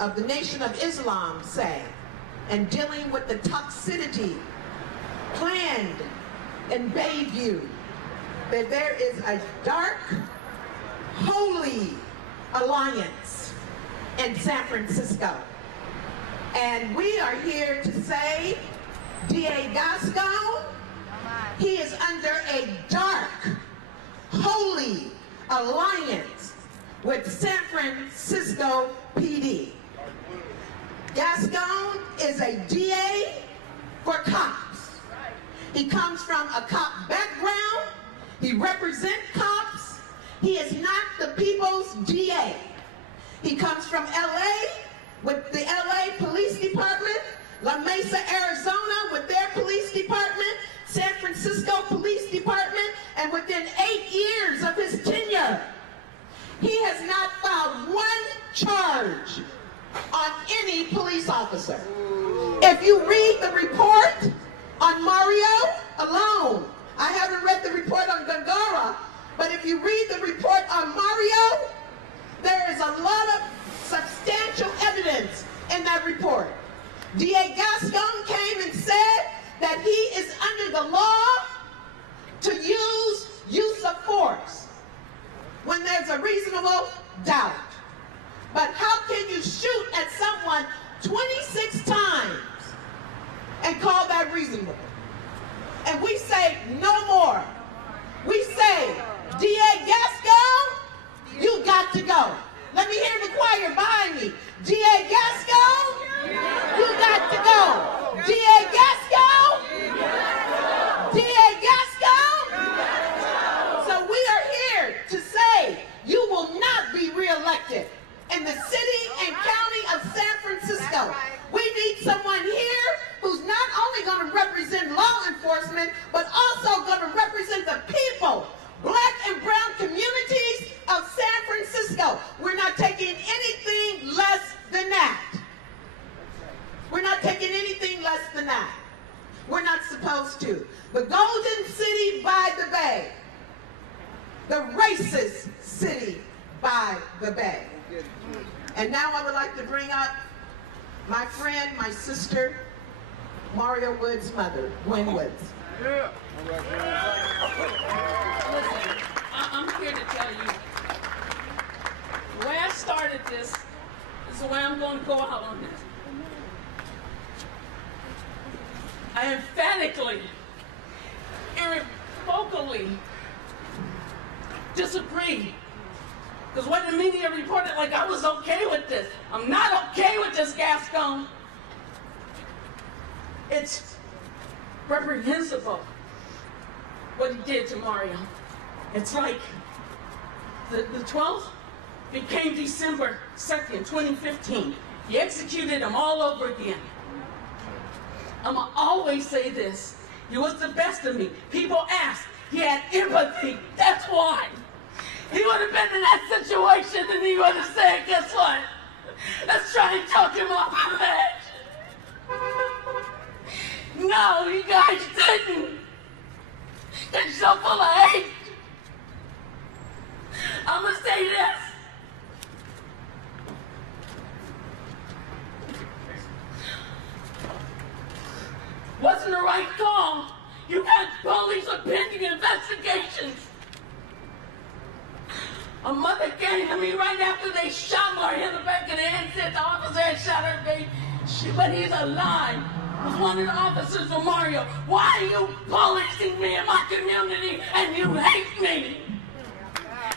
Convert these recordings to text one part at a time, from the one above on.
of the Nation of Islam say, and dealing with the toxicity planned in Bayview, that there is a dark, holy alliance in San Francisco. And we are here to say, D.A. Gascon, he is under a dark, holy alliance with San Francisco PD. Gascon is a DA for cops. He comes from a cop background. He represents cops. He is not the people's DA. He comes from LA with the LA Police Department, La Mesa, Arizona with their police department, San Francisco Police Department, and within 8 years of his tenure, he has not filed one charge on any police officer. If you read the report on Mario alone, I haven't read the report on Gongora, but if you read the report on Mario, there is a lot of substantial evidence in that report. D.A. Gascon came and said that he is under the law to use of force when there's a reasonable doubt. But how can you shoot at someone 26 times and call that reasonable? And we say no more. We say, D.A. Gascon, you got to go. Let me hear the choir behind me. D.A. Gascon, you got to go. D.A. Gascon, D.A. Gascon. So we are here to say you will not be reelected in the city and county of San Francisco. We need someone here who's not only going to represent law enforcement, but also going to represent the people, black and brown communities of San Francisco. We're not taking anything less than that. We're not taking anything less than that. We're not supposed to. The Golden City by the Bay. The racist city by the Bay. And now I would like to bring up my friend, my sister, Mario Woods' mother, Gwen Woods. Yeah. Listen, I'm here to tell you, the way I started this is the way I'm going to go out on this. I emphatically, irrevocably disagree. Because when the media reported like I was okay with this, I'm not okay with this, Gascon. It's reprehensible what he did to Mario. It's like the 12th became December 2nd, 2015. He executed him all over again. I'm gonna always say this. He was the best of me. People ask, he had empathy. That's why. He would have been in that situation and he would have said, guess what? Let's try and talk him off the ledge. No, you guys didn't. You're so full of hate. I'm gonna say this. Wasn't the right call. You had police or pending investigations. A mother came to me right after they shot Mario in the back of the head and said the officer had shot her baby. But he's alive. Was one of the officers for Mario. Why are you policing me in my community and you hate me?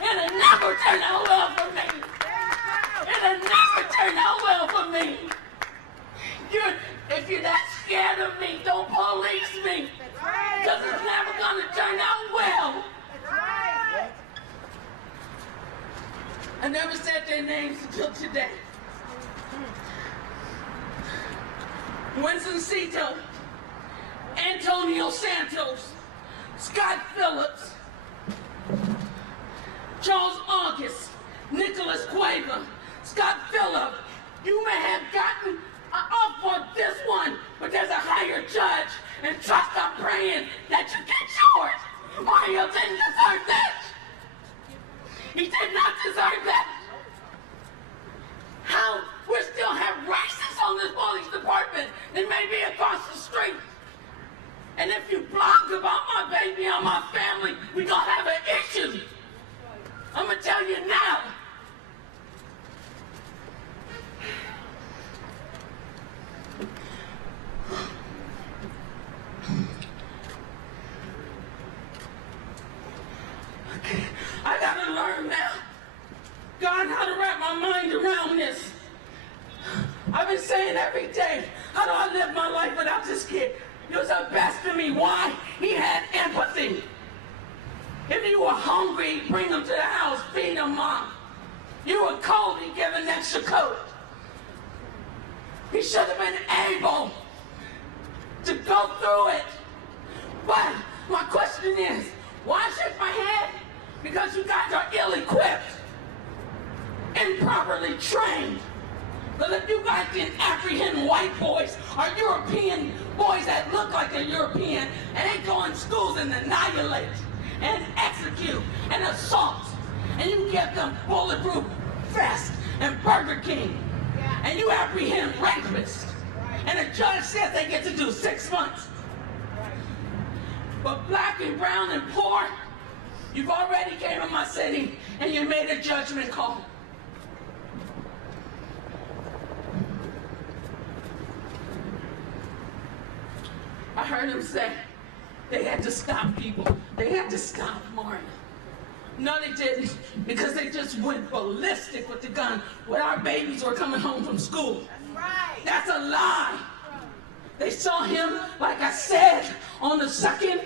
It'll never turn out well for me. It'll never turn out well for me. If you're that scared of me, don't police me. Because it's never going to turn out well. I never said their names until today. Winston Cito, Antonio Santos, Scott Phillips, Charles August, Nicholas Cueva, Scott Phillips. You may have gotten off for this one, but there's a higher judge, and trust I'm praying that you get yours. Mario didn't deserve that. He did not deserve that. How? We're still I've been saying every day, how do I live my life without this kid? He was the best to me. Why? He had empathy. If you were hungry, bring him to the house, feed him, Mom. You were cold, he'd give an extra coat. He should have been able to go through it. But my question is, why shake my head? Because you guys are ill-equipped, improperly trained. But if you guys can apprehend white boys or European boys that look like they're European, and they go in schools and annihilate and execute and assault, and you give them bulletproof vests and Burger King, and you apprehend rapists, and the judge says they get to do 6 months. But black and brown and poor, you've already came in my city and you made a judgment call. I heard him say they had to stop people. They had to stop Mario. No, they didn't, because they just went ballistic with the gun when our babies were coming home from school. That's right. That's a lie. They saw him, like I said, on the 2nd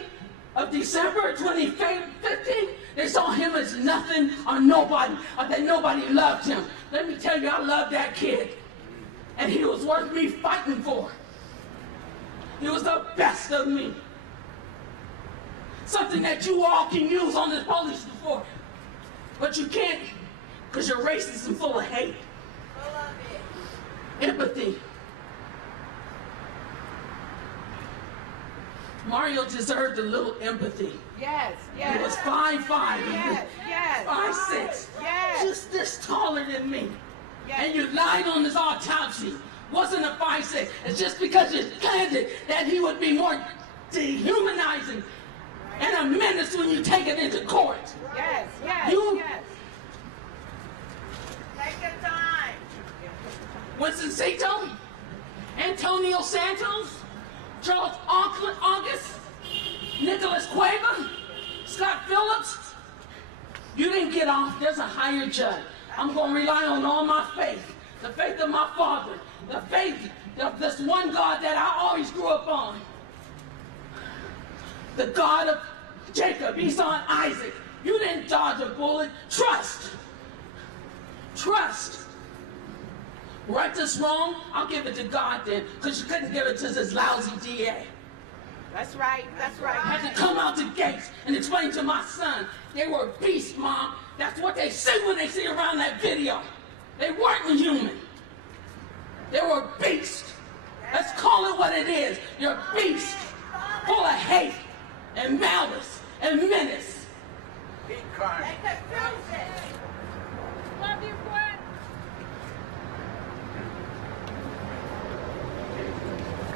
of December 2015. They saw him as nothing or nobody, or that nobody loved him. Let me tell you, I love that kid. And he was worth me fighting for. He was the best of me. Something that you all can use on this police before. But you can't, because you're racist and full of hate. Full of it. Empathy. Mario deserved a little empathy. Yes, yes. He was 5'5". Yes, yes. 5'6". Yes. Just this taller than me. Yes. And you lied on his autopsy. Wasn't a 5'6". It's just because you planned it that he would be more dehumanizing and a menace when you take it into court. Yes, yes, You- yes. Take your time. Winston Sato, Antonio Santos, Charles August, Nicholas Cueva, Scott Phillips. You didn't get off. There's a higher judge. I'm going to rely on all my faith, the faith of my father, the faith of this one God that I always grew up on. The God of Jacob, Esau, and Isaac. You didn't dodge a bullet. Trust. Trust. Right this wrong, I'll give it to God then, because you couldn't give it to this lousy DA. That's right, that's right. I had to come out the gates and explain to my son, they were beasts, Mom. That's what they say when they see around that video. They weren't human. They were beasts. Let's call it what it is. You're beasts, full of hate and malice and menace. They confuse it. Love you, friend.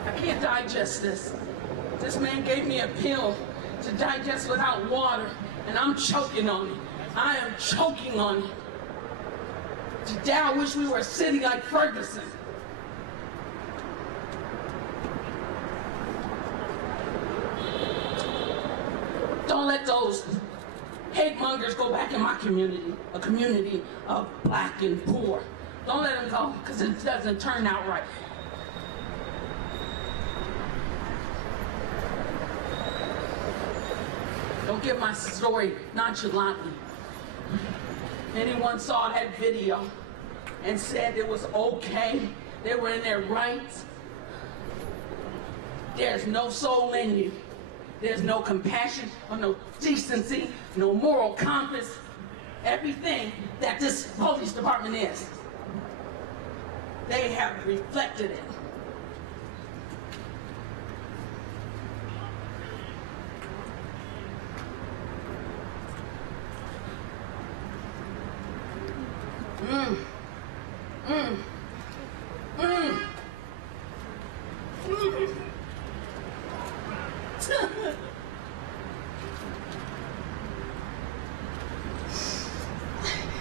I can't digest this. This man gave me a pill to digest without water, and I'm choking on it. I am choking on it. Today I wish we were a city like Ferguson. Don't let those hate mongers go back in my community, a community of black and poor. Don't let them go, because it doesn't turn out right. Don't give my story nonchalantly. Anyone saw that video and said it was okay, they were in their rights, there's no soul in you. There's no compassion or no decency, no moral compass, everything that this police department is. They have reflected it.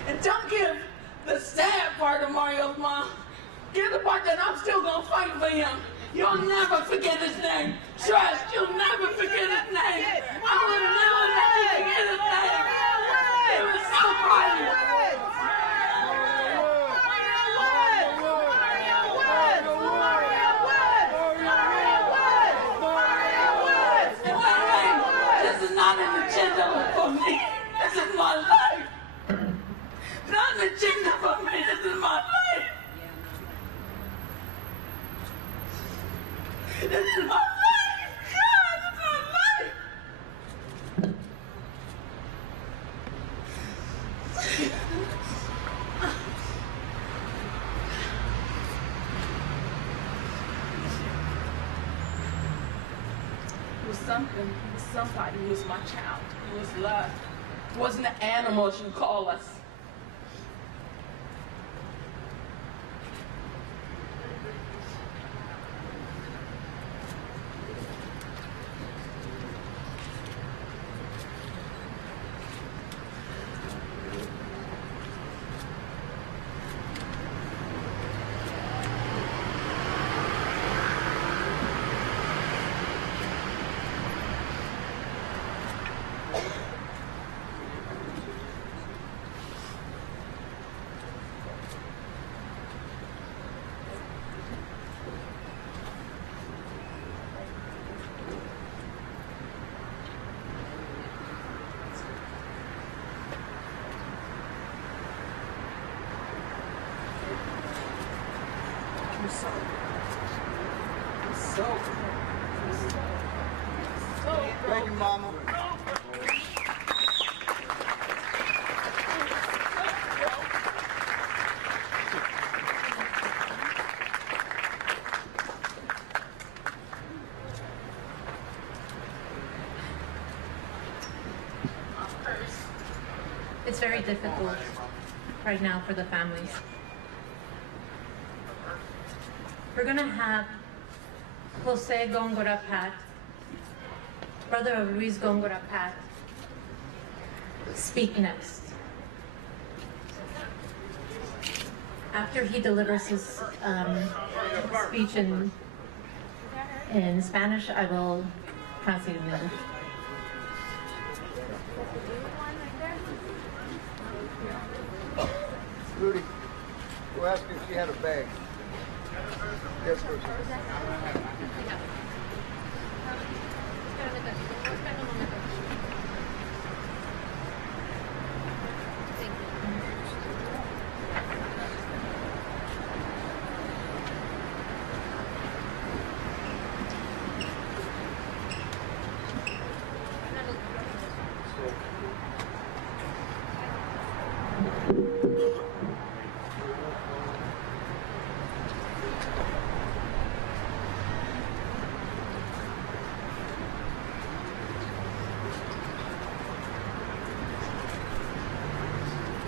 And don't give the sad part of Mario's mom. Give the part that I'm still gonna fight for him. You'll never forget his name. Trust, you'll never forget his name. I will never let you forget his name. He was so proud of you. It's my life! God, it's my life! He was something. He was somebody. He was my child. He was love. He wasn't the animals you call us. Thank you, Mama. It's very difficult right now for the families. We're going to have Jose Gongora Pat, brother of Ruiz Gongora Pat, speak next. After he delivers his speech in Spanish, I will translate it in English. Rudy, go ask her if she had a bag. Yes, sir.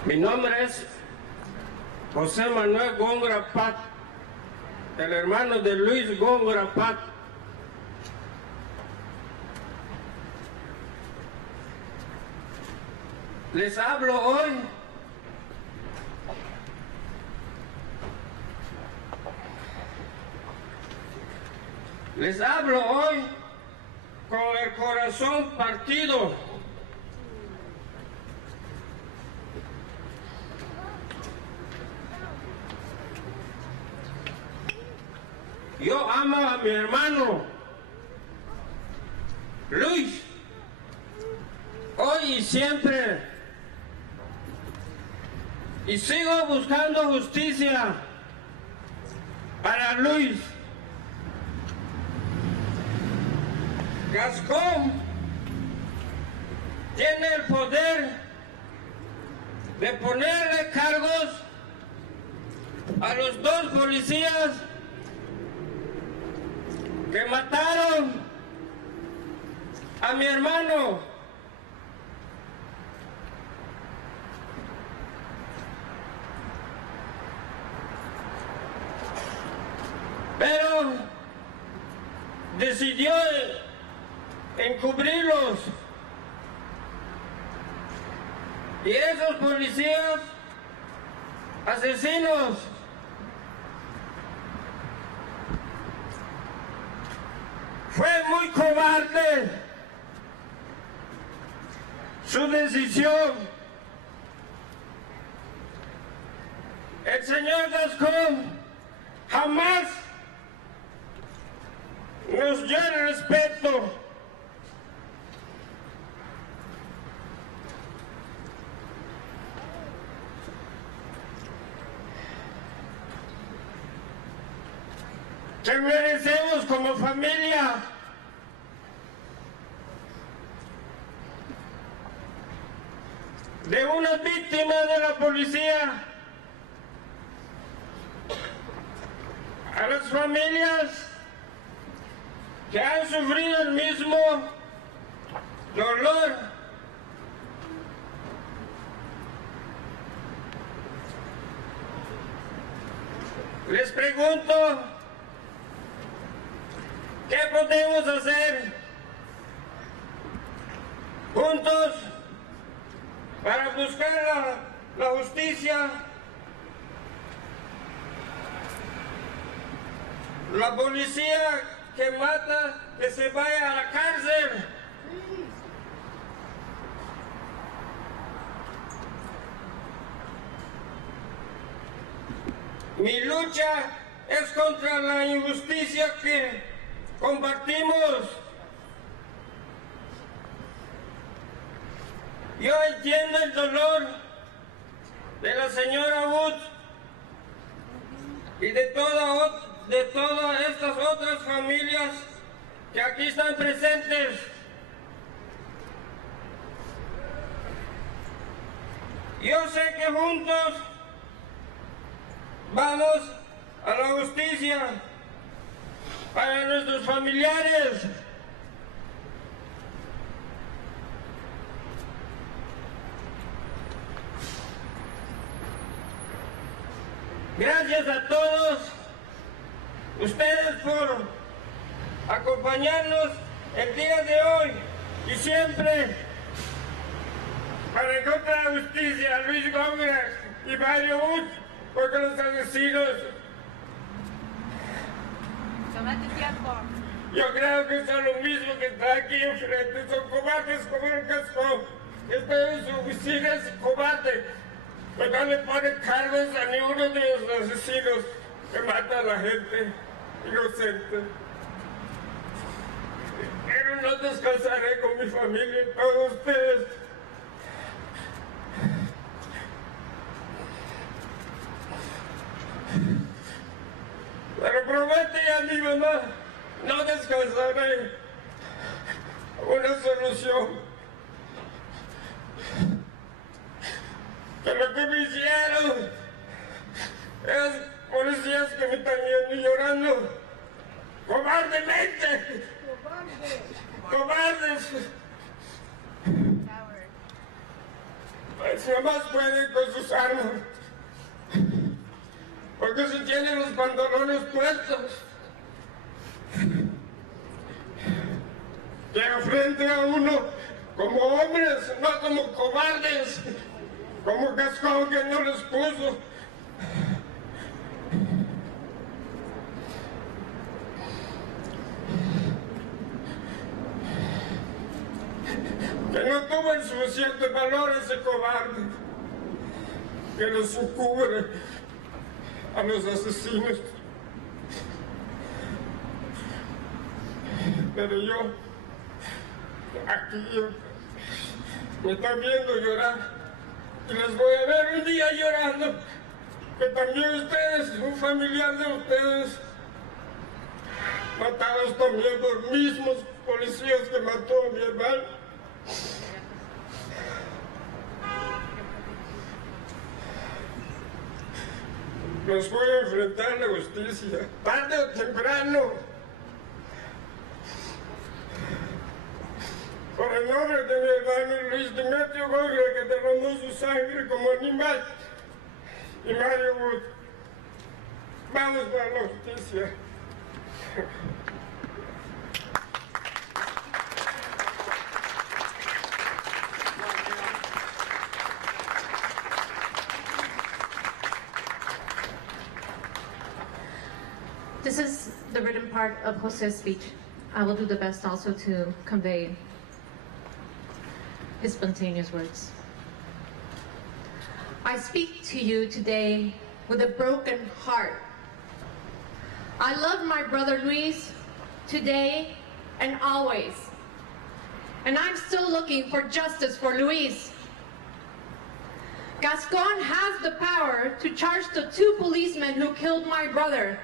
Mi nombre es José Manuel Góngora Pat, el hermano de Luis Góngora Pat. Les hablo hoy con el corazón partido. Yo amo a mi hermano Luis, hoy y siempre, y sigo buscando justicia para Luis. Gascón tiene el poder de ponerle cargos a los dos policías que mataron a mi hermano. Pero decidió encubrirlos. Y esos policías asesinos fue muy cobarde su decisión. El señor Gascón jamás nos dio el respeto. que merecemos como familia. De unas víctimas de la policía, a las familias que han sufrido el mismo dolor. Les pregunto, ¿qué podemos hacer juntos para buscar la justicia? La policía que mata, que se vaya a la cárcel. Mi lucha es contra la injusticia que compartimos. Yo entiendo el dolor de la señora Wood y de todas estas otras familias que aquí están presentes. Yo sé que juntos vamos a la justicia para nuestros familiares. Gracias a todos ustedes por acompañarnos el día de hoy y siempre para encontrar justicia a Luis Góngora y Mario Wood, porque los asesinos, yo creo que son lo mismo que está aquí enfrente, son cobardes como el Gascón. Este en su oficina es cobarde, pues no le ponen cargos a ninguno de los asesinos que matan a la gente inocente. Pero no descansaré con mi familia y todos ustedes. Pero promete a mi mamá, no descansaré. Una solución. Que lo que me hicieron es policías que me están viendo llorando cobardemente. Cobardes. Pues nomás pueden con sus armas. Porque si tienen los pantalones puestos, que enfrente a uno como hombres, no como cobardes, como Gascón que no les puso. Que no tuvo el suficiente valor ese cobarde, que los encubre a los asesinos. Pero yo, aquí, me están viendo llorar y les voy a ver un día llorando, que también ustedes, un familiar de ustedes, matados también por los mismos policías que mató a mi hermano. Los voy a enfrentar a la justicia, tarde o temprano. Por el nombre de mi hermano Luis Demetrio Góngora, que derramó su sangre como animal, y Mario Wood. Vamos para la justicia. This is the written part of Jose's speech. I will do the best also to convey his spontaneous words. I speak to you today with a broken heart. I love my brother Luis today and always. And I'm still looking for justice for Luis. Gascon has the power to charge the 2 policemen who killed my brother.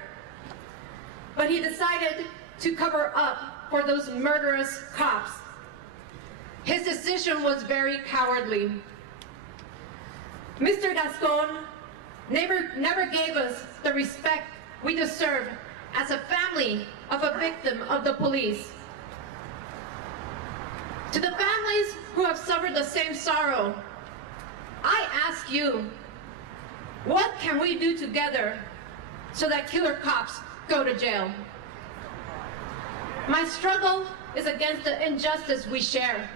but he decided to cover up for those murderous cops. His decision was very cowardly. Mr. Gascon never gave us the respect we deserve as a family of a victim of the police. To the families who have suffered the same sorrow, I ask you, what can we do together so that killer cops go to jail? My struggle is against the injustice we share.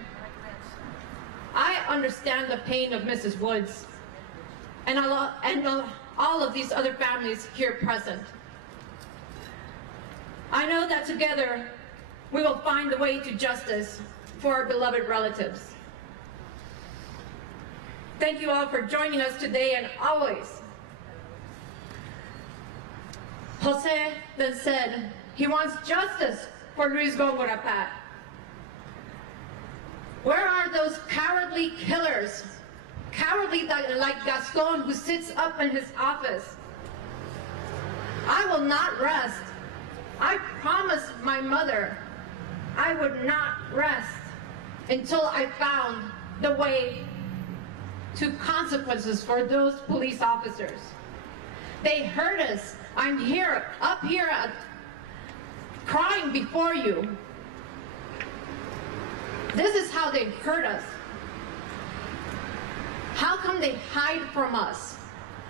I understand the pain of Mrs. Woods and all of these other families here present. I know that together we will find the way to justice for our beloved relatives. Thank you all for joining us today and always. Jose then said he wants justice for Luis Góngora Pat. Where are those cowardly killers? Cowardly like Gascon, who sits up in his office. I will not rest. I promised my mother I would not rest until I found the way to consequences for those police officers. They hurt us. I'm here, up here, crying before you. This is how they hurt us. How come they hide from us?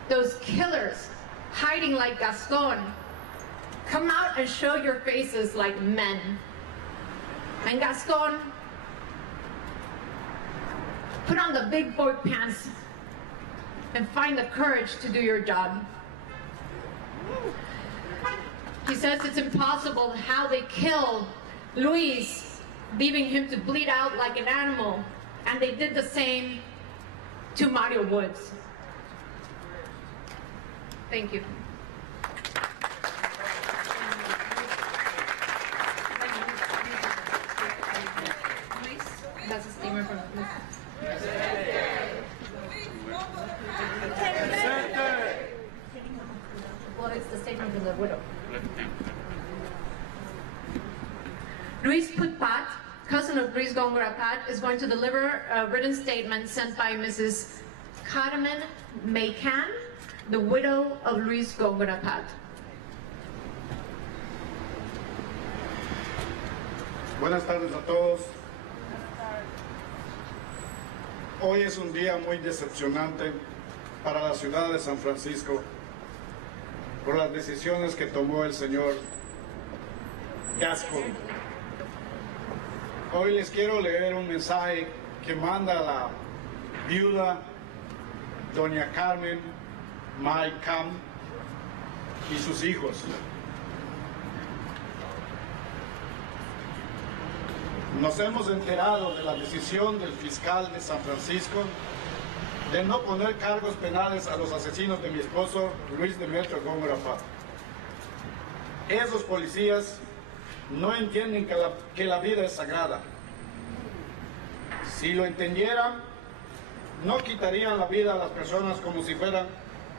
Those killers hiding like Gascon. Come out and show your faces like men. And Gascon, put on the big boy pants and find the courage to do your job. He says it's impossible how they killed Luis, leaving him to bleed out like an animal, and they did the same to Mario Woods. Thank you. That's a statement from Well, it's the statement from the widow. Luis Putpat, cousin of Luis Góngora Pat, is going to deliver a written statement sent by Mrs. Carmen Maycan, the widow of Luis Góngora Pat. Buenas tardes a todos. Hoy es un día muy decepcionante para la ciudad de San Francisco por las decisiones que tomó el señor Gascon. Hoy les quiero leer un mensaje que manda la viuda doña Carmen Maycan y sus hijos. Nos hemos enterado de la decisión del fiscal de San Francisco de no poner cargos penales a los asesinos de mi esposo Luis Demetrio Góngora Pat. Esos policías no entienden que la vida es sagrada. Si lo entendieran, no quitarían la vida a las personas como si fueran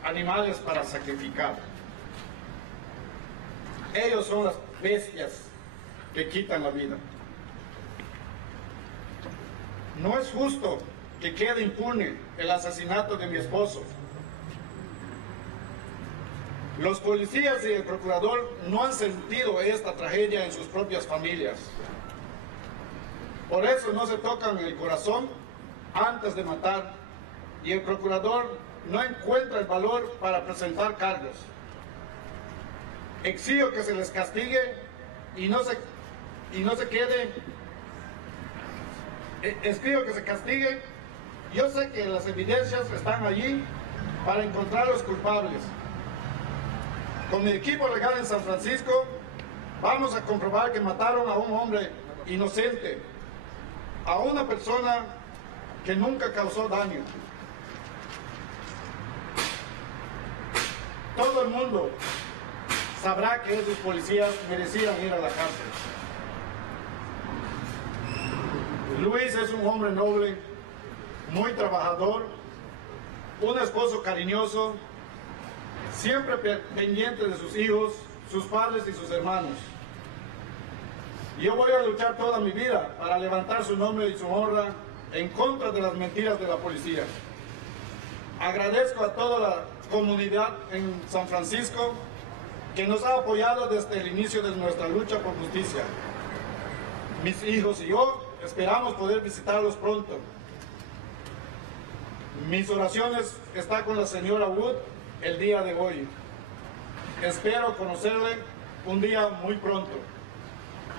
animales para sacrificar. Ellos son las bestias que quitan la vida. No es justo que quede impune el asesinato de mi esposo. Los policías y el procurador no han sentido esta tragedia en sus propias familias. Por eso no se tocan el corazón antes de matar, y el procurador no encuentra el valor para presentar cargos. Exijo que se les castigue y no se quede. Exijo que se castigue. Yo sé que las evidencias están allí para encontrar a los culpables. Con mi equipo legal en San Francisco vamos a comprobar que mataron a un hombre inocente, a una persona que nunca causó daño. Todo el mundo sabrá que esos policías merecían ir a la cárcel. Luis es un hombre noble, muy trabajador, un esposo cariñoso, siempre pendiente de sus hijos sus padres y sus hermanos. Yo voy a luchar toda mi vida para levantar su nombre y su honra en contra de las mentiras de la policía. Agradezco a toda la comunidad en San Francisco que nos ha apoyado desde el inicio de nuestra lucha por justicia. Mis hijos y yo esperamos poder visitarlos pronto. Mis oraciones están con la señora Wood el día de hoy. Espero conocerle un día muy pronto.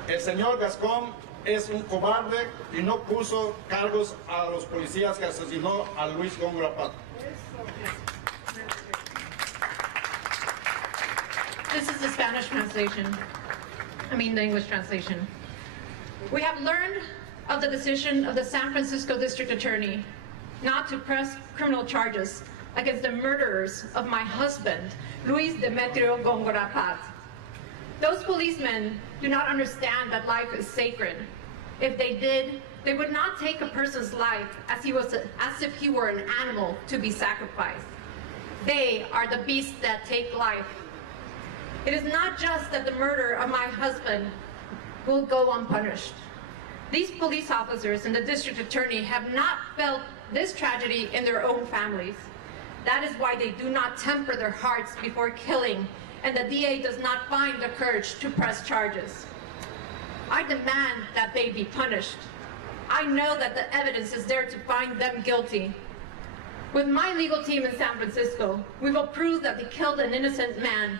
El señor Gascón es un cobarde y no puso cargos a los policías que asesinó a Luis Góngora Pat. This is the Spanish translation. The English translation. We have learned of the decision of the San Francisco District Attorney not to press criminal charges against the murderers of my husband, Luis Demetrio Góngora Pat. Those policemen do not understand that life is sacred. If they did, they would not take a person's life as if he were an animal to be sacrificed. They are the beasts that take life. It is not just that the murder of my husband will go unpunished. These police officers and the district attorney have not felt this tragedy in their own families. That is why they do not temper their hearts before killing, and the DA does not find the courage to press charges. I demand that they be punished. I know that the evidence is there to find them guilty. With my legal team in San Francisco, we will prove that they killed an innocent man,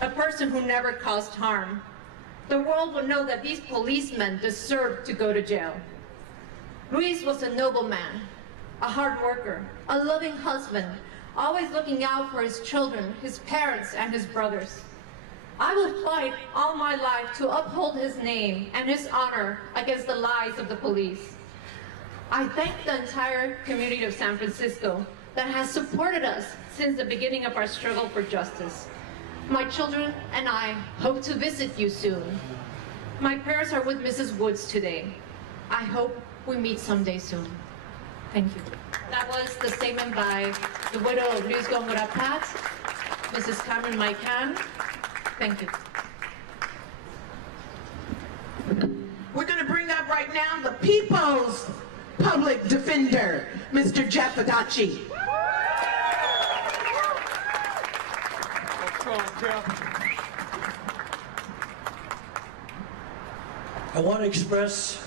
a person who never caused harm. The world will know that these policemen deserve to go to jail. Luis was a noble man, a hard worker, a loving husband, always looking out for his children, his parents, and his brothers. I will fight all my life to uphold his name and his honor against the lies of the police. I thank the entire community of San Francisco that has supported us since the beginning of our struggle for justice. My children and I hope to visit you soon. My prayers are with Mrs. Woods today. I hope we meet someday soon. Thank you. That was the statement by the widow of Luis Góngora Pat, Mrs. Cameron Maican. Thank you. We're going to bring up right now the People's Public Defender, Mr. Jeff Adachi. I want to express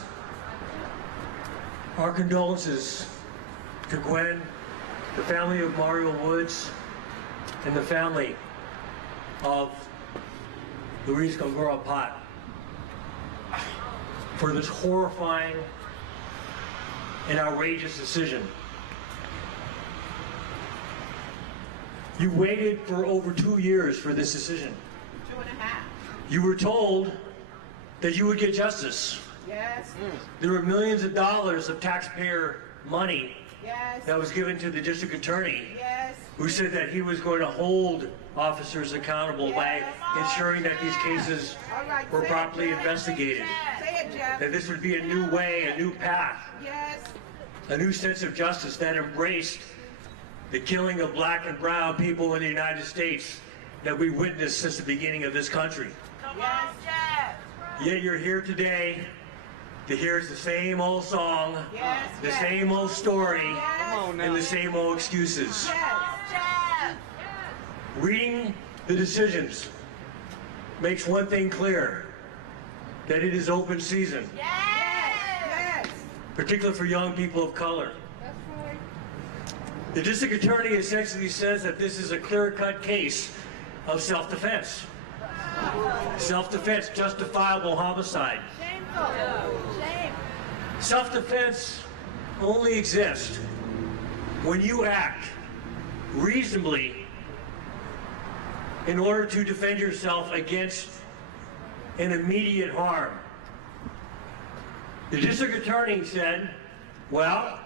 our condolences to Gwen, the family of Mario Woods, and the family of Luis Góngora Pat for this horrifying and outrageous decision. You waited for over 2 years for this decision. 2.5. You were told that you would get justice. Yes. There were millions of dollars of taxpayer money Yes. that was given to the district attorney, Yes. who said that he was going to hold officers accountable by ensuring that these cases All right. were say it, properly Jeff. investigated. Say it, Jeff. That this would be a new way, a new path, Yes. a new sense of justice that embraced the killing of black and brown people in the United States that we witnessed since the beginning of this country. Yes, Jeff. Yet you're here today to hear the same old song, Yes. the Jeff. same old story, Yes. and the same old excuses. Yes, Jeff. Reading the decisions makes one thing clear, that it is open season, Yes. particularly for young people of color. The district attorney essentially says that this is a clear-cut case of self-defense. Self-defense, justifiable homicide. Shameful. Shame. Self-defense only exists when you act reasonably in order to defend yourself against an immediate harm. The district attorney said, well,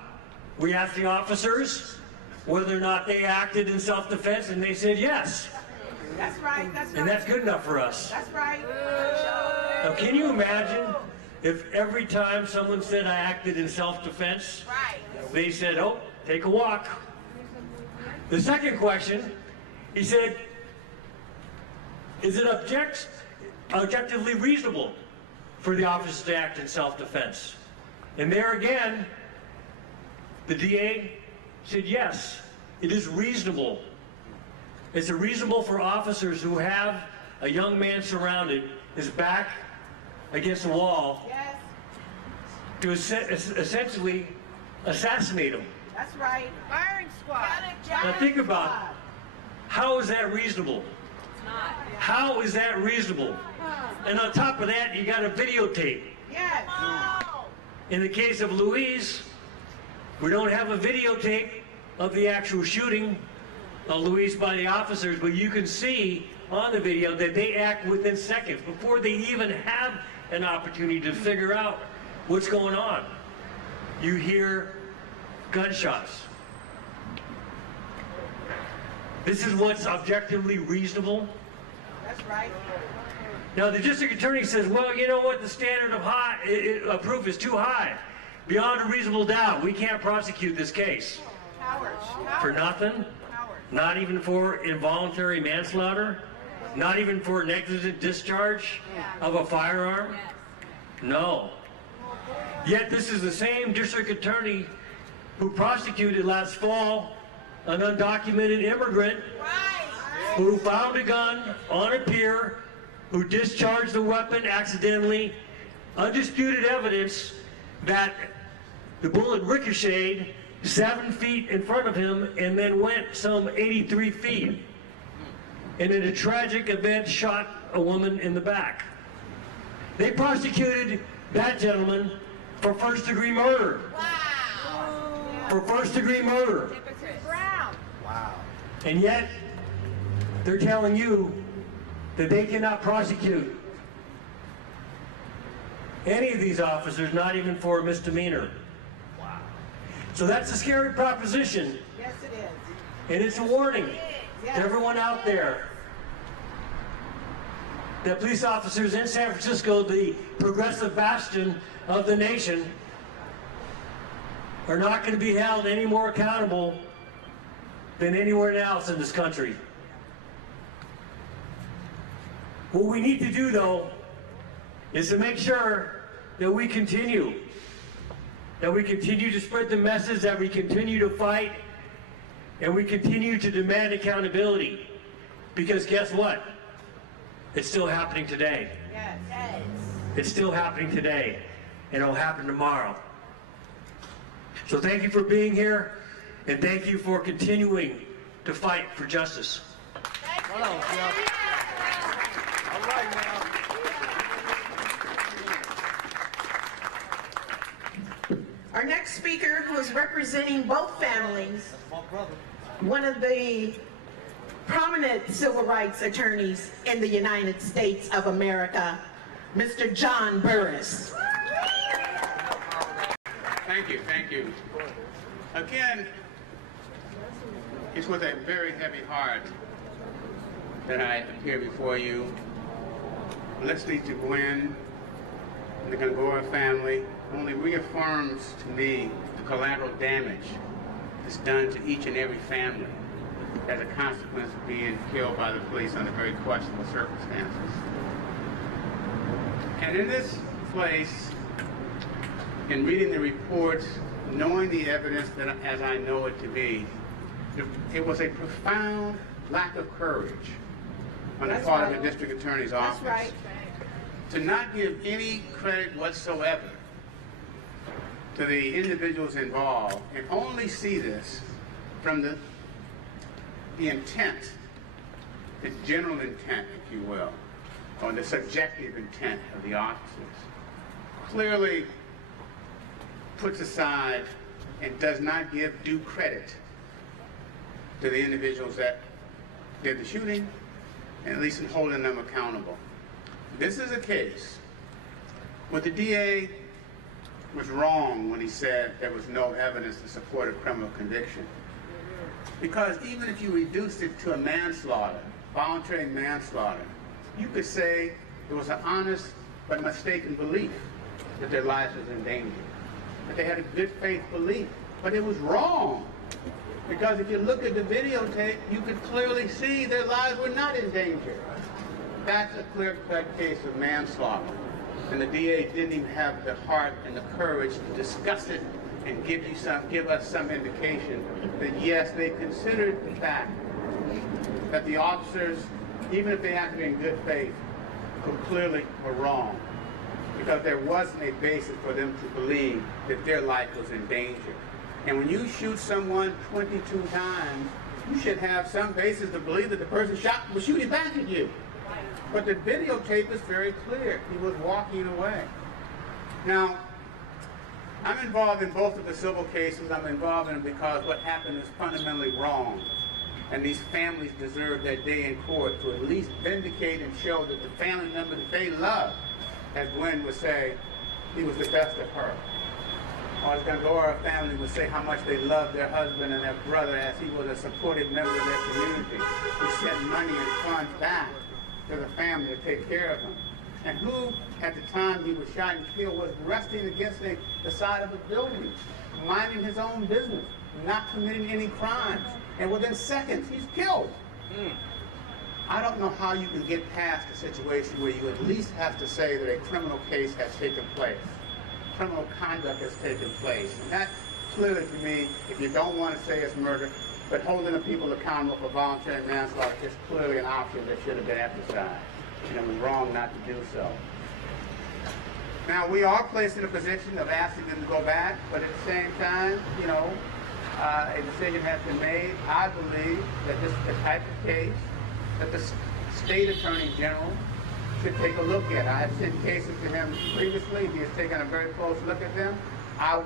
we asked the officers whether or not they acted in self-defense, and they said yes. That's right. That's right. And that's good enough for us. That's right. Now, can you imagine if every time someone said I acted in self-defense, Right. they said, oh, take a walk. The second question, he said, is it objectively reasonable for the officers to act in self-defense? And there again, the DA said yes, it is reasonable. It's reasonable for officers who have a young man surrounded, his back against the wall, Yes, to essentially assassinate him. that's right. Firing squad. Now think about it. How is that reasonable? How is that reasonable? And on top of that, you got a videotape. Yes. In the case of Louise, we don't have a videotape of the actual shooting of Louise by the officers, but you can see on the video that they act within seconds before they even have an opportunity to figure out what's going on. You hear gunshots. This is what's objectively reasonable. That's right. Now the district attorney says, well, you know what, the standard of proof is too high. Beyond a reasonable doubt, we can't prosecute this case. Cowards. For nothing? Cowards. Not even for involuntary manslaughter? Not even for negligent discharge of a firearm? No. Yet this is the same district attorney who prosecuted last fall an undocumented immigrant who found a gun on a pier, who discharged the weapon accidentally, undisputed evidence that the bullet ricocheted 7 feet in front of him and then went some 83 feet. And in a tragic event, shot a woman in the back. They prosecuted that gentleman for first-degree murder. Wow. For first-degree murder. Brown. Wow. And yet, they're telling you that they cannot prosecute any of these officers, not even for a misdemeanor. Wow. So that's a scary proposition, Yes, it is. and it's a warning Yes. to everyone out there that police officers in San Francisco, the progressive bastion of the nation, are not going to be held any more accountable than anywhere else in this country. What we need to do, though, is to make sure that we continue to spread the message, that we continue to fight, and we continue to demand accountability. Because guess what? It's still happening today. Yes. Yes. It's still happening today, and it'll happen tomorrow. So thank you for being here, and thank you for continuing to fight for justice. Hold on, Jeff. All right now. Our next speaker, who is representing both families, My brother. one of the prominent civil rights attorneys in the United States of America, Mr. John Burris. Thank you, thank you. Again, it's with a very heavy heart that I appear before you, listening to Gwen and the Gongora family only reaffirms to me the collateral damage that's done to each and every family as a consequence of being killed by the police under very questionable circumstances. And in this place, in reading the reports, knowing the evidence that as I know it to be, it was a profound lack of courage on the part of the district attorney's office. That's right. To not give any credit whatsoever to the individuals involved and only see this from the intent, the general intent, if you will, or the subjective intent of the officers, clearly puts aside and does not give due credit to the individuals that did the shooting, and at least in holding them accountable. This is a case where the DA was wrong when he said there was no evidence to support a criminal conviction. Because even if you reduced it to a manslaughter, voluntary manslaughter, you could say it was an honest but mistaken belief that their lives was in danger. That they had a good faith belief, but it was wrong. Because if you look at the videotape, you could clearly see their lives were not in danger. that's a clear-cut case of manslaughter. And the DA didn't even have the heart and the courage to discuss it and give us some indication that yes, they considered the fact that the officers, even if they acted in good faith, clearly were wrong, because there wasn't a basis for them to believe that their life was in danger. And when you shoot someone 22 times, you should have some basis to believe that the person shot was shooting back at you. But the videotape is very clear. He was walking away. Now, I'm involved in both of the civil cases. I'm involved in it because what happened is fundamentally wrong. And these families deserve their day in court to at least vindicate and show that the family member that they love, as Gwen would say, he was the best of her. Or as Gongora family would say how much they loved their husband and their brother as he was a supportive member of their community who sent money and funds back to the family to take care of him. And who, at the time he was shot and killed, was resting against the side of a building, minding his own business, not committing any crimes. And within seconds, he's killed. I don't know how you can get past a situation where you at least have to say that a criminal case has taken place. Criminal conduct has taken place. And that clearly, to me, if you don't want to say it's murder, but holding the people accountable for voluntary manslaughter is clearly an option that should have been exercised. And it was wrong not to do so. Now, we are placed in a position of asking them to go back, but at the same time, you know, a decision has been made. I believe that this is the type of case that the State Attorney General should take a look at. I have sent cases to him previously. He has taken a very close look at them. I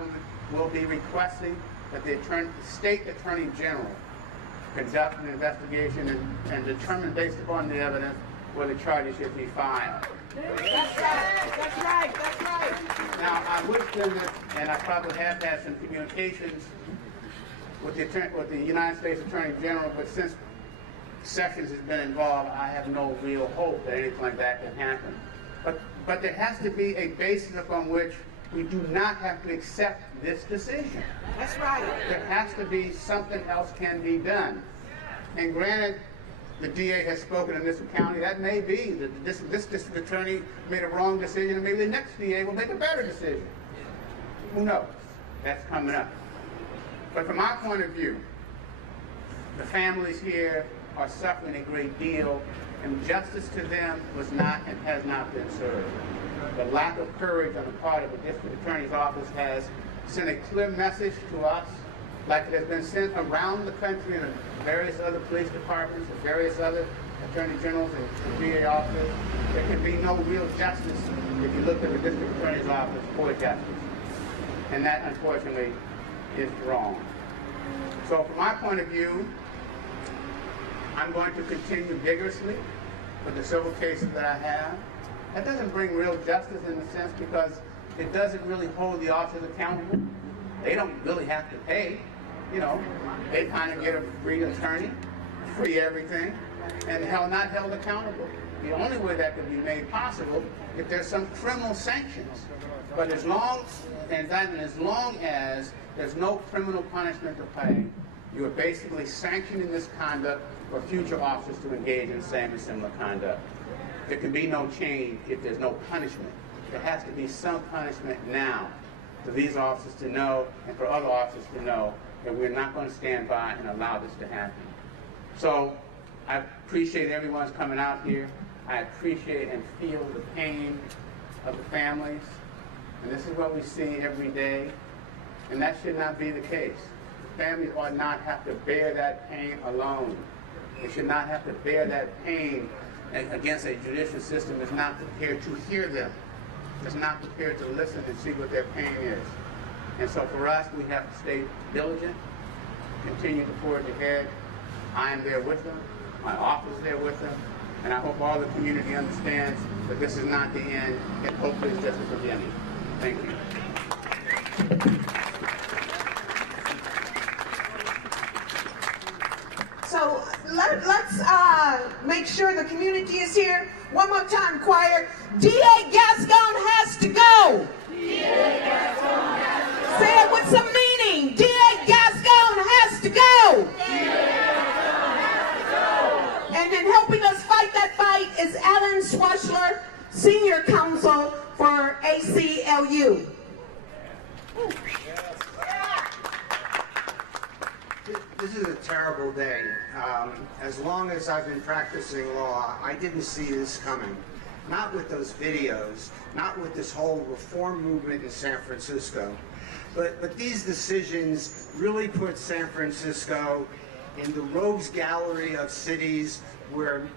will be requesting that the State Attorney General conduct an investigation and determine based upon the evidence whether charges should be filed. That's right, that's right, that's right. Now, I would send this, and I probably have had some communications with the United States Attorney General, but since Sessions has been involved, I have no real hope that anything like that can happen. But there has to be a basis upon which we do not have to accept this decision. That's right. There has to be something else can be done. And granted, the DA has spoken in this county. That may be that this district attorney made a wrong decision, and maybe the next DA will make a better decision. Who knows? That's coming up. But from our point of view, the families here are suffering a great deal, and justice to them was not and has not been served. The lack of courage on the part of the district attorney's office has sent a clear message to us, like it has been sent around the country in various other police departments and various other attorney generals and DA offices. There can be no real justice if you look at the district attorney's office for justice. And that, unfortunately, is wrong. So from my point of view, I'm going to continue vigorously with the civil cases that I have. That doesn't bring real justice in a sense because it doesn't really hold the officers accountable. They don't really have to pay. You know, they kind of get a free attorney, free everything, and not held accountable. The only way that could be made possible if there's some criminal sanctions. But as long as there's no criminal punishment to pay, you are basically sanctioning this conduct for future officers to engage in the same and similar conduct. There can be no change if there's no punishment. There has to be some punishment now for these officers to know and for other officers to know that we're not going to stand by and allow this to happen. So I appreciate everyone's coming out here. I appreciate and feel the pain of the families. And this is what we see every day. And that should not be the case. Families ought not have to bear that pain alone. They should not have to bear that pain against a judicial system that's not prepared to hear them, that's not prepared to listen and see what their pain is. And so for us, we have to stay diligent, continue to forge ahead. I am there with them. My office is there with them. And I hope all the community understands that this is not the end, and hopefully it's just the beginning. Thank you. So let's make sure the community is here. One more time, choir. D.A. Gascon has to go. D.A. Gascon has to go. Say it with some meaning. D.A. Gascon has to go. D.A. Gascon has to go. And in helping us fight that fight is Alan Senior Counsel for ACLU. This is a terrible day. As long as I've been practicing law, I didn't see this coming. Not with those videos, not with this whole reform movement in San Francisco. But these decisions really put San Francisco in the rogues gallery of cities where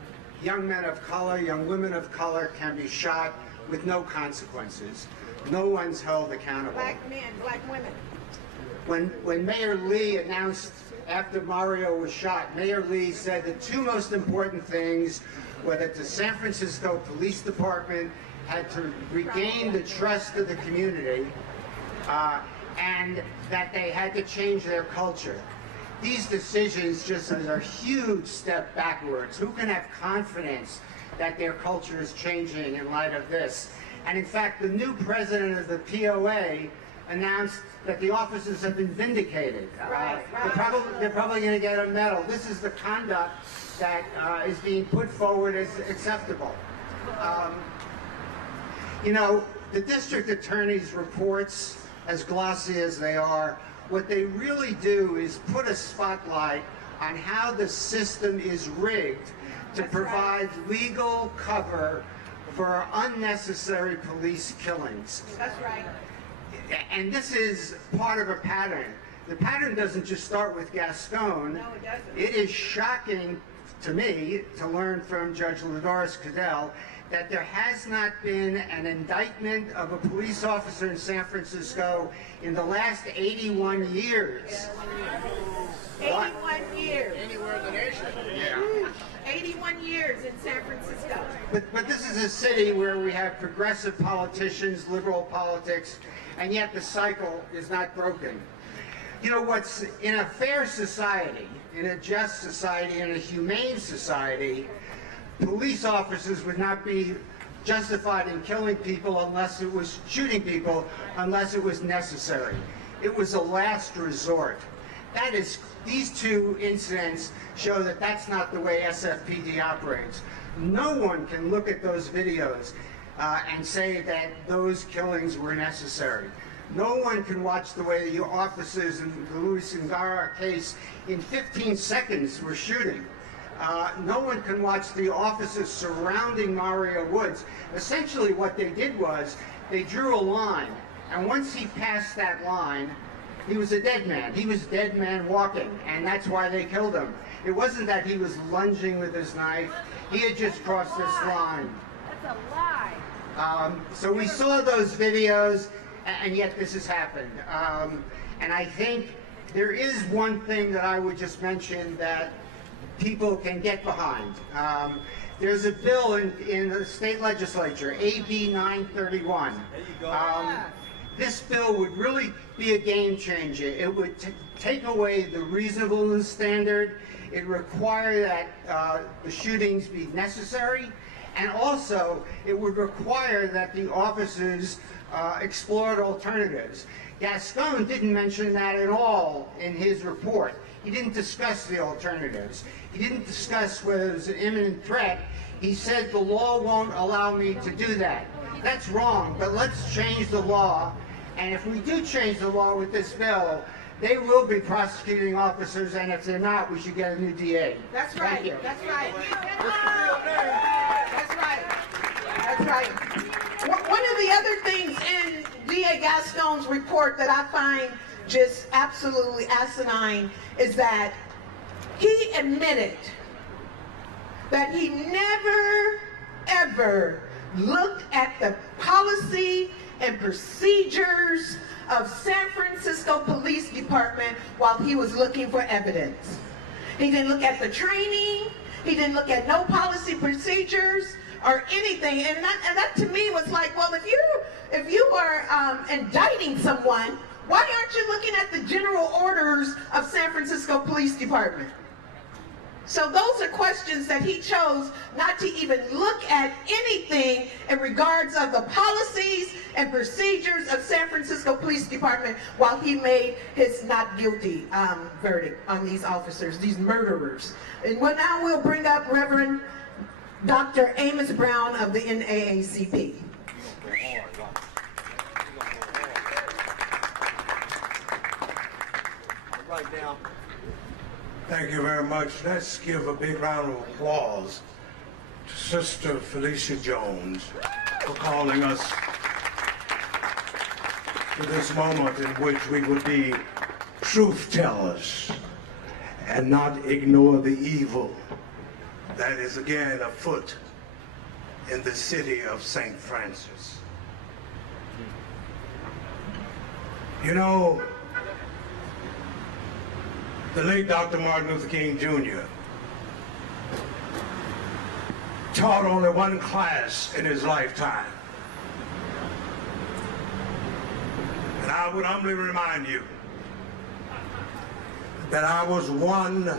young men of color, young women of color can be shot with no consequences. No one's held accountable. Black men, black women. When Mayor Lee announced after Mario was shot, Mayor Lee said the two most important things were that the San Francisco Police Department had to regain the trust of the community and that they had to change their culture. These decisions just are a huge step backwards. Who can have confidence that their culture is changing in light of this? And in fact, the new president of the POA announced that the officers have been vindicated. They're probably going to get a medal. This is the conduct that is being put forward as acceptable. You know, the district attorney's reports, as glossy as they are, what they really do is put a spotlight on how the system is rigged to provide legal cover for unnecessary police killings. That's right. And this is part of a pattern. The pattern doesn't just start with Gascon. No, it doesn't. It is shocking to me to learn from Judge Lodoris Cadell that there has not been an indictment of a police officer in San Francisco in the last 81 years. 81 years. Anywhere in the nation. 81 years in San Francisco. But this is a city where we have progressive politicians, liberal politics, and yet the cycle is not broken. You know, what's in a fair society, in a just society, in a humane society, police officers would not be justified in killing people unless it was shooting people, unless it was necessary. It was a last resort. That is, these two incidents show that that's not the way SFPD operates. No one can look at those videos and say that those killings were necessary. No one can watch the way the officers in the Luis Zingara case in 15 seconds were shooting. No one can watch the officers surrounding Mario Woods. Essentially what they did was they drew a line, and once he passed that line, he was a dead man. He was dead man walking, and that's why they killed him. It wasn't that he was lunging with his knife. He had just crossed this line. That's a lie. So we saw those videos, and yet this has happened. And I think there is one thing that I would just mention that people can get behind. There's a bill in the state legislature, AB 931. There you go. This bill would really be a game changer. It would take away the reasonableness standard. It require that the shootings be necessary, and also it would require that the officers explored alternatives. Gascon didn't mention that at all in his report. He didn't discuss the alternatives. He didn't discuss whether it was an imminent threat. He said the law won't allow me to do that. That's wrong, but let's change the law. And if we do change the law with this bill, they will be prosecuting officers, and if they're not, we should get a new DA. That's right. Thank you. That's right. That's right. That's right. One of the other things in DA Gascon's report that I find just absolutely asinine is that he admitted that he never, ever looked at the policy and procedures of San Francisco Police Department while he was looking for evidence. He didn't look at the training, he didn't look at no policy procedures or anything, and that to me was like, well, if you were indicting someone, why aren't you looking at the general orders of San Francisco Police Department? So those are questions that he chose not to even look at anything in regards of the policies and procedures of San Francisco Police Department while he made his not guilty verdict on these officers, these murderers. And now we'll bring up Reverend Dr. Amos Brown of the NAACP. Right now. Thank you very much. Let's give a big round of applause to Sister Felicia Jones for calling us to this moment in which we would be truth tellers and not ignore the evil that is again afoot in the city of St. Francis. You know, the late Dr. Martin Luther King Jr. taught only one class in his lifetime. And I would humbly remind you that I was one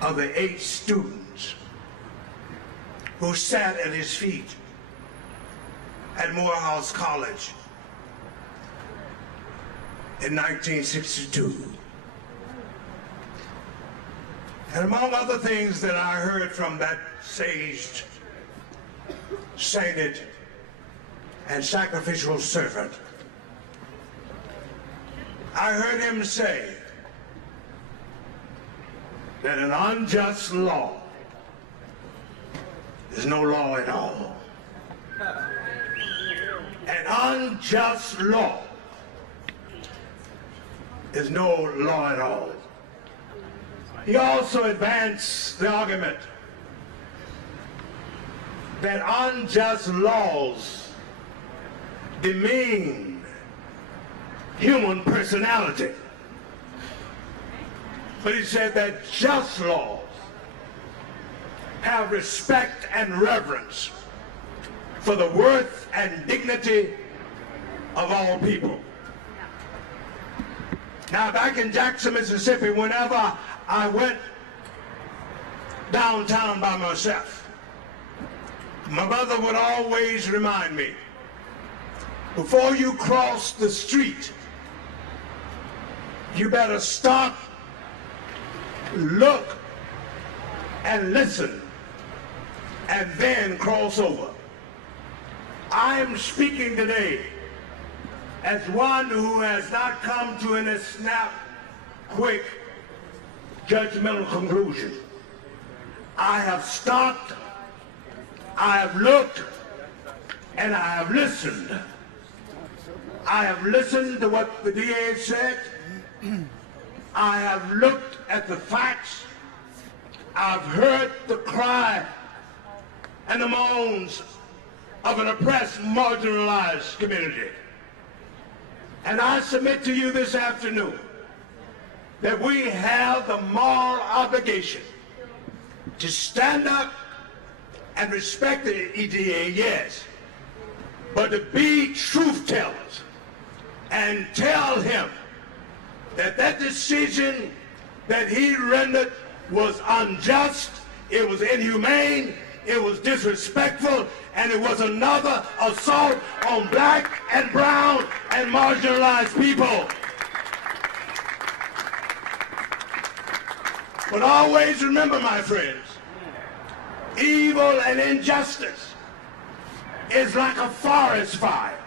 of the 8 students who sat at his feet at Morehouse College in 1962. And among other things that I heard from that sage, sainted, and sacrificial servant, I heard him say that an unjust law is no law at all. An unjust law is no law at all. He also advanced the argument that unjust laws demean human personality. But he said that just laws have respect and reverence for the worth and dignity of all people. Now, back in Jackson, Mississippi, whenever I went downtown by myself, my mother would always remind me, before you cross the street, you better stop, look, and listen, and then cross over. I am speaking today as one who has not come to any snap, quick, judgmental conclusion. I have stopped, I have looked, and I have listened. I have listened to what the DA said. I have looked at the facts. I've heard the cry and the moans of an oppressed, marginalized community. And I submit to you this afternoon that we have the moral obligation to stand up and respect the EDA, yes, but to be truth tellers and tell him that that decision that he rendered was unjust, it was inhumane, it was disrespectful, and it was another assault on black and brown and marginalized people. But always remember, my friends, evil and injustice is like a forest fire.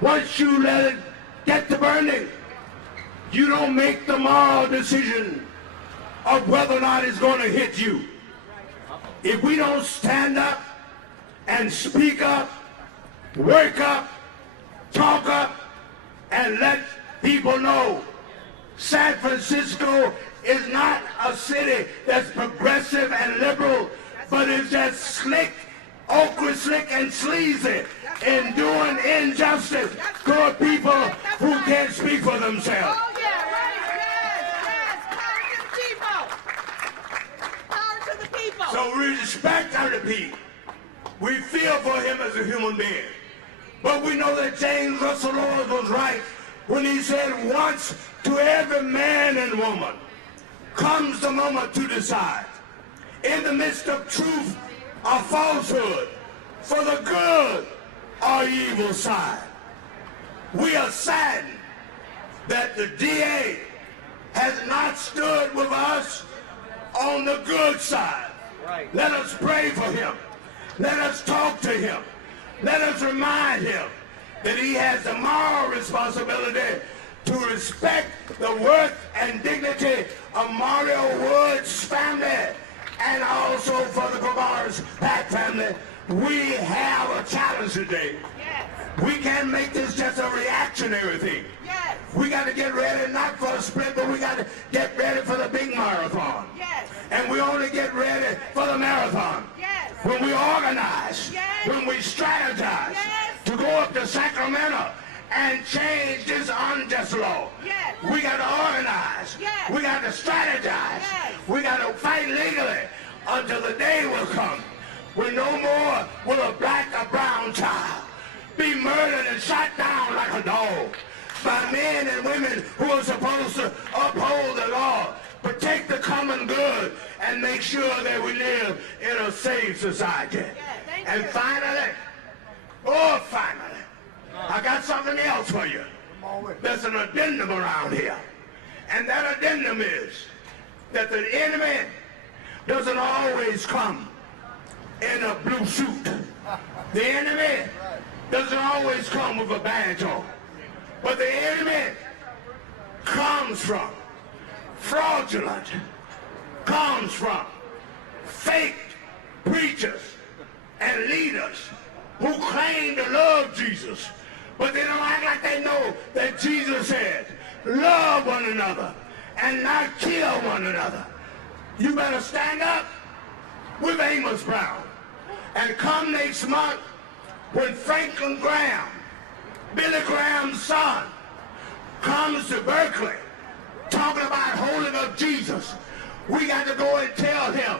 Once you let it get to burning, you don't make the moral decision of whether or not it's going to hit you. If we don't stand up and speak up, work up, talk up, and let people know San Francisco is not a city that's progressive and liberal, but is just slick, okra slick and sleazy in doing injustice toward people who can't speak for themselves. Oh, yeah, right. Yes. Power to the people. Power to the people. So we respect our repeat. We feel for him as a human being. But we know that James Russell Lowell was right when he said, once to every man and woman comes the moment to decide, in the midst of truth or falsehood, for the good or evil side. We are saddened that the DA has not stood with us on the good side. Right. Let us pray for him. Let us talk to him. Let us remind him that he has the moral responsibility to respect the worth and dignity of Mario Wood's family and also for the Guevara's Pack family. We have a challenge today. Yes. We can't make this just a reactionary thing. Yes. We got to get ready not for a sprint, but we got to get ready for the big marathon. Yes. And we only get ready for the marathon Yes. when we organize, Yes. when we strategize Yes. to go up to Sacramento and change this unjust law. Yes. We got to organize. Yes. We got to strategize. Yes. We got to fight legally until the day will come when no more will a black or brown child be murdered and shot down like a dog by men and women who are supposed to uphold the law, protect the common good, and make sure that we live in a safe society. And finally, I got something else for you. There's an addendum around here. And that addendum is that the enemy doesn't always come in a blue suit. The enemy doesn't always come with a badge on. But the enemy comes from fraudulent, comes from fake preachers and leaders who claim to love Jesus, but they don't act like they know that Jesus said, love one another and not kill one another. You better stand up with Amos Brown. And come next month, when Franklin Graham, Billy Graham's son, comes to Berkeley talking about holding up Jesus, we got to go and tell him,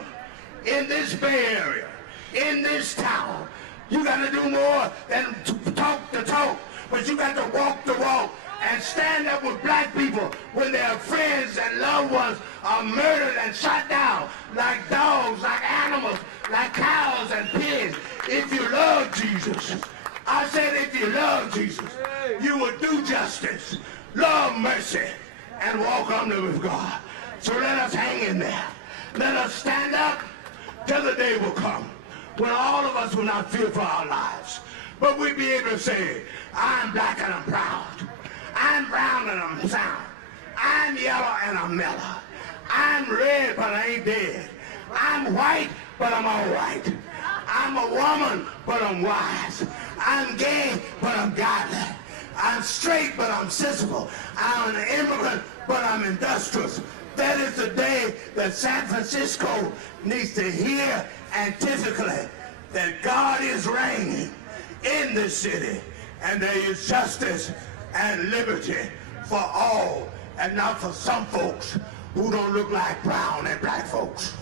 in this Bay Area, in this town, you got to do more than talk the talk, but you got to walk the walk and stand up with black people when their friends and loved ones are murdered and shot down like dogs, like animals, like cows and pigs. If you love Jesus, I said if you love Jesus, you will do justice, love mercy, and walk under with God. So let us hang in there. Let us stand up till the day will come when all of us will not fear for our lives, but we'll be able to say, I'm black and I'm proud. I'm brown and I'm sound. I'm yellow and I'm mellow. I'm red but I ain't dead. I'm white but I'm all right. I'm a woman but I'm wise. I'm gay but I'm godly. I'm straight but I'm sensible. I'm an immigrant but I'm industrious. That is the day that San Francisco needs to hear antiphysically that God is reigning in this city and there is justice and liberty for all and not for some folks who don't look like brown and black folks.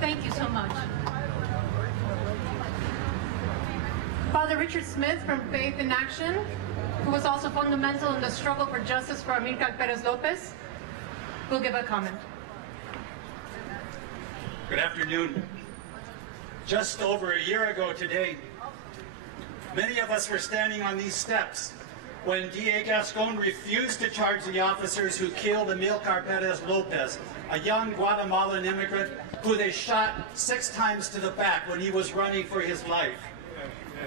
Thank you so much. Father Richard Smith from Faith in Action, who was also fundamental in the struggle for justice for Amilcar Perez Lopez, will give a comment. Good afternoon. Just over a year ago today, many of us were standing on these steps when D.A. Gascon refused to charge the officers who killed Amilcar Perez Lopez, a young Guatemalan immigrant who they shot 6 times to the back when he was running for his life.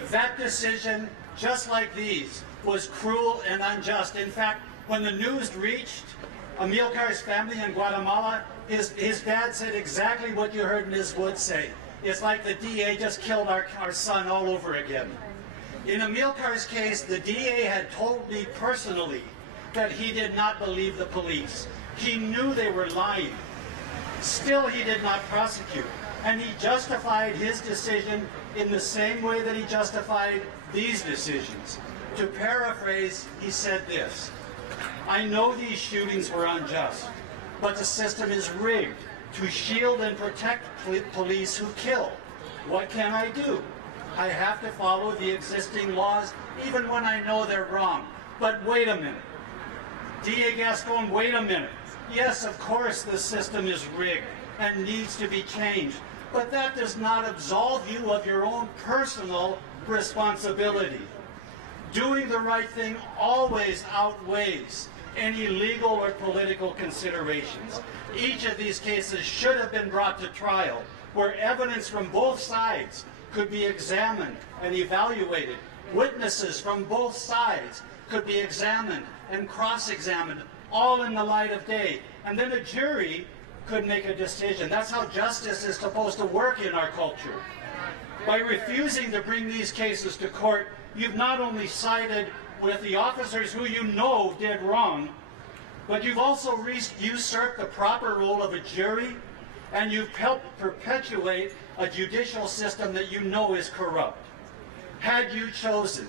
That decision, just like these, was cruel and unjust. In fact, when the news reached Amilcar's family in Guatemala, his dad said exactly what you heard Ms. Wood say. It's like the DA just killed our son all over again. In Amilcar's case, the DA had told me personally that he did not believe the police. He knew they were lying. Still, he did not prosecute. And he justified his decision in the same way that he justified these decisions. To paraphrase, he said this: I know these shootings were unjust, but the system is rigged to shield and protect police who kill. What can I do? I have to follow the existing laws even when I know they're wrong. But wait a minute. D.A. Gascon, wait a minute. Yes, of course the system is rigged and needs to be changed, but that does not absolve you of your own personal responsibility. Doing the right thing always outweighs any legal or political considerations. Each of these cases should have been brought to trial, where evidence from both sides could be examined and evaluated. Witnesses from both sides could be examined and cross-examined, all in the light of day. And then a jury could make a decision. That's how justice is supposed to work in our culture. By refusing to bring these cases to court, you've not only sided with the officers who you know did wrong, but you've also usurped the proper role of a jury, and you've helped perpetuate a judicial system that you know is corrupt. Had you chosen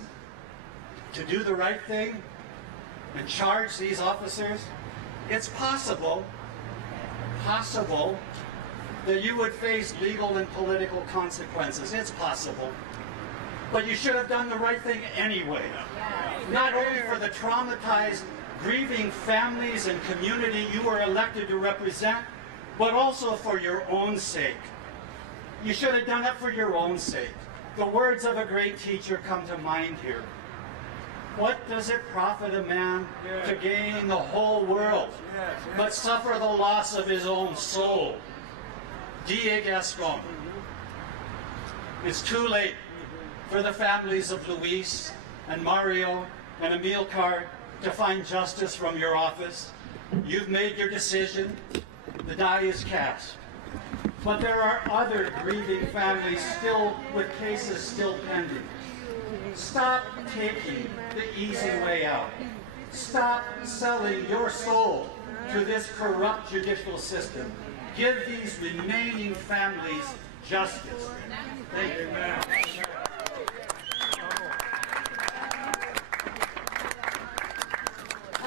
to do the right thing and charge these officers, it's possible that you would face legal and political consequences. It's possible. But you should have done the right thing anyway. Not only for the traumatized, grieving families and community you were elected to represent, but also for your own sake. You should have done it for your own sake. The words of a great teacher come to mind here. What does it profit a man to gain the whole world, but suffer the loss of his own soul? D.A. Gascon. It's too late for the families of Luis and Mario and Amilcar to find justice from your office. You've made your decision. The die is cast. But there are other grieving families still with cases still pending. Stop taking the easy way out. Stop selling your soul to this corrupt judicial system. Give these remaining families justice. Thank you.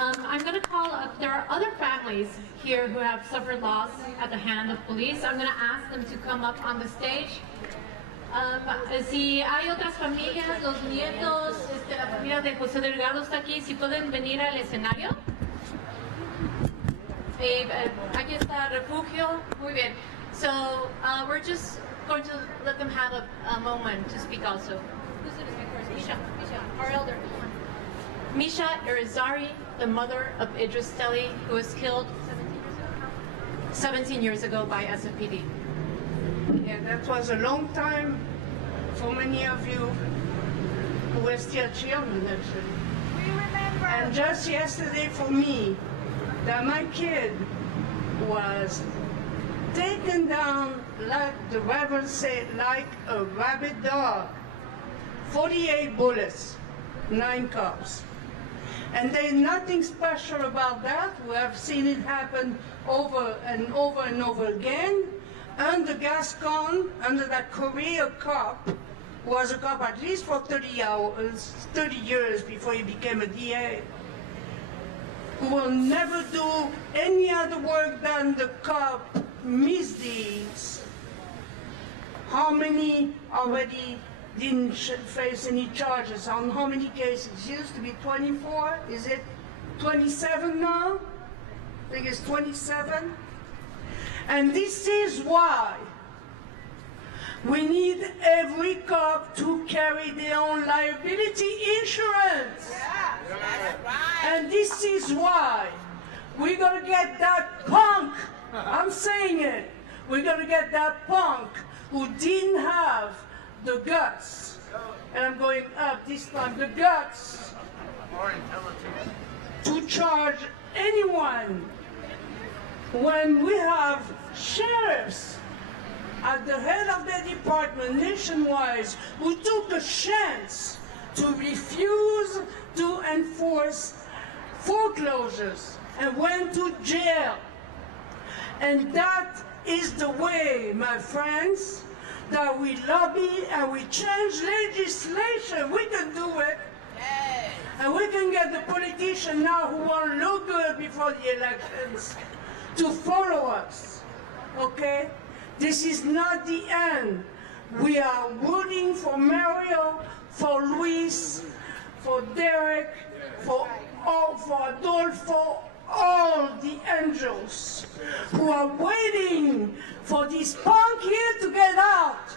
I'm going to call up, there are other families here who have suffered loss at the hand of police. I'm going to ask them to come up on the stage. Si hay otras familias, los nietos, la familia de José Delgado está aquí, si pueden venir al escenario. Aquí está Refugio. Muy bien. So we're just going to let them have a moment to speak also. Who's going to speak first? Misha, our elder. Misha Irizarry, the mother of Idris Deli, who was killed 17 years ago by SFPD. Yeah, that was a long time for many of you who were still children, actually. We remember. And just yesterday for me, that my kid was taken down, like the Bible said, like a rabid dog. 48 bullets, 9 cops. And there's nothing special about that. We have seen it happen over and over and over again. Under Gascon, under that career cop, was a cop at least for 30 years before he became a DA. Who will never do any other work than the cop misdeeds. How many already didn't face any charges? On how many cases? It used to be 24. Is it 27 now? I think it's 27. And this is why we need every cop to carry their own liability insurance. Yeah, that's right. And this is why we're going to get that punk, I'm saying it, we're going to get that punk who didn't have the guts, and I'm going up this time, the guts to charge anyone when we have sheriffs at the head of their department nationwide who took a chance to refuse to enforce foreclosures and went to jail. And that is the way, my friends, that we lobby and we change legislation. We can do it. Yes. And we can get the politicians now who want to look good before the elections to follow us. Okay? This is not the end. We are rooting for Mario, for Luis, for Derek, for Adolfo, all the angels who are waiting for this punk here to get out.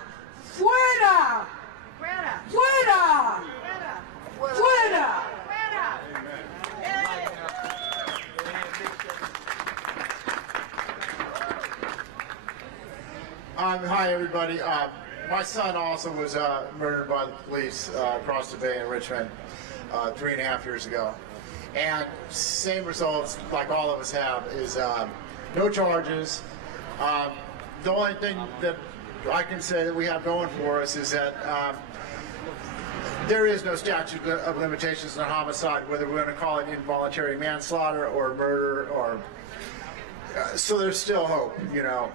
Fuera! Fuera. Fuera! Fuera. ¡Fuera! Hi, everybody. My son also was murdered by the police across the bay in Richmond 3.5 years ago. And same results like all of us have is no charges. The only thing that I can say that we have going for us is that there is no statute of limitations on homicide, whether we're going to call it involuntary manslaughter or murder, or so there's still hope, you know.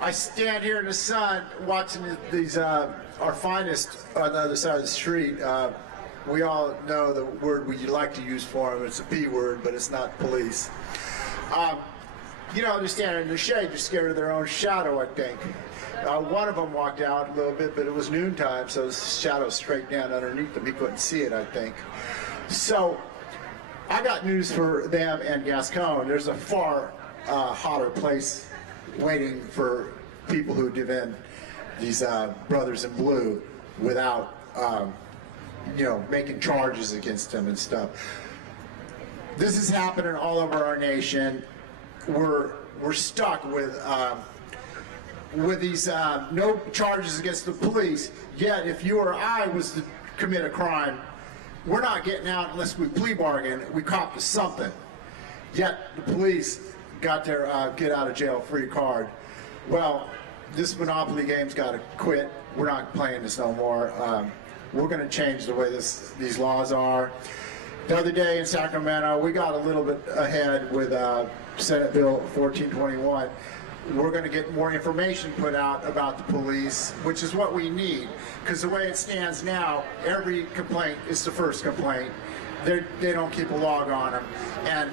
I stand here in the sun watching these our finest on the other side of the street. We all know the word we like to use for them. It's a P word, but it's not police. You know, they're standing in the shade, they're scared of their own shadow, I think. One of them walked out a little bit, but it was noontime, so the shadow's straight down underneath them. He couldn't see it, I think. So, I got news for them and Gascon. There's a far hotter place waiting for people who defend these brothers in blue without, you know, making charges against them and stuff. This is happening all over our nation. We're stuck with these no charges against the police. Yet, if you or I was to commit a crime, we're not getting out unless we plea bargain. We cop to something. Yet the police got their get out of jail free card. Well, this Monopoly game's got to quit. We're not playing this no more. We're going to change the way these laws are. The other day in Sacramento, we got a little bit ahead with Senate Bill 1421. We're going to get more information put out about the police, which is what we need. Because the way it stands now, every complaint is the first complaint. They don't keep a log on them. And,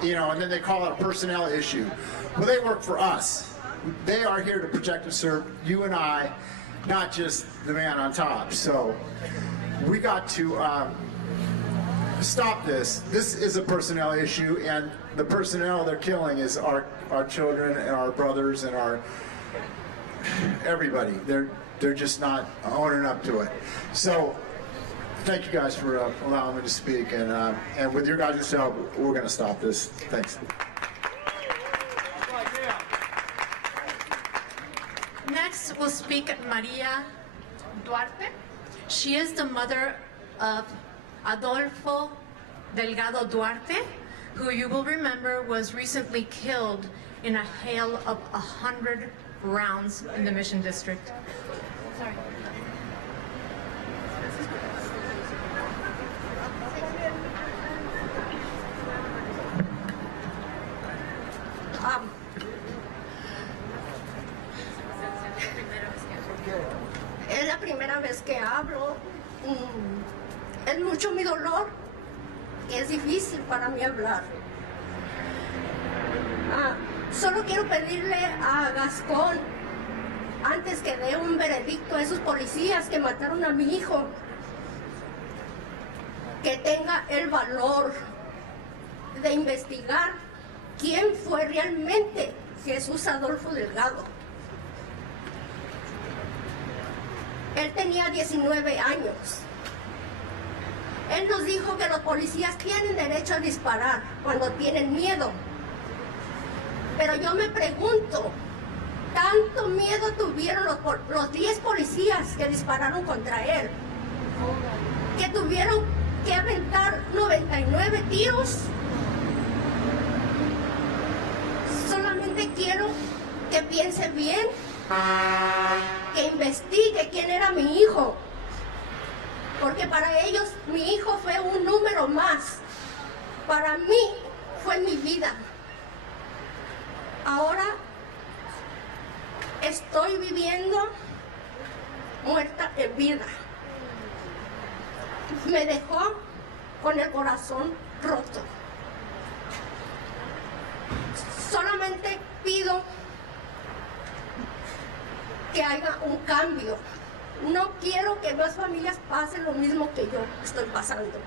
you know, and then they call it a personnel issue. Well, they work for us. They are here to protect and serve you and I, not just the man on top. So we got to stop this. This is a personnel issue, and the personnel they're killing is our children and our brothers and our everybody. They're just not owning up to it. So thank you guys for allowing me to speak, and with your guys' help, we're going to stop this. Thanks. Next will speak Maria Duarte. She is the mother of Adolfo Delgado Duarte, who you will remember was recently killed in a hail of 100 rounds in the Mission District. Sorry. Es la primera vez que hablo. Es mucho mi dolor. Es difícil para mí hablar. Solo quiero pedirle a Gascón, antes que dé un veredicto a esos policías que mataron a mi hijo, que tenga el valor de investigar quién fue realmente Jesús Adolfo Delgado. Él tenía 19 años. Él nos dijo que los policías tienen derecho a disparar cuando tienen miedo. Pero yo me pregunto, ¿tanto miedo tuvieron los 10 policías que dispararon contra él? ¿Que tuvieron que aventar 99 tiros? Solamente quiero que piense bien, que investigue quién era mi hijo. Porque para ellos mi hijo fue un número más. Para mí fue mi vida. Ahora estoy viviendo muerta en vida. Me dejó con el corazón roto. Solamente pido que haya un cambio. No quiero que más familias pasen lo mismo que yo estoy pasando.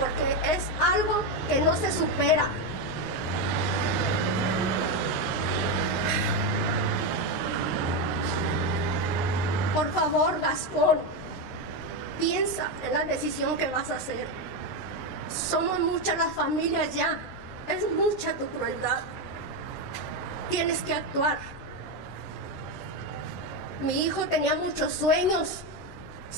Porque es algo que no se supera. Por favor, Gascón, piensa en la decisión que vas a hacer. Somos muchas las familias ya. Es mucha tu crueldad. Tienes que actuar. Mi hijo tenía muchos sueños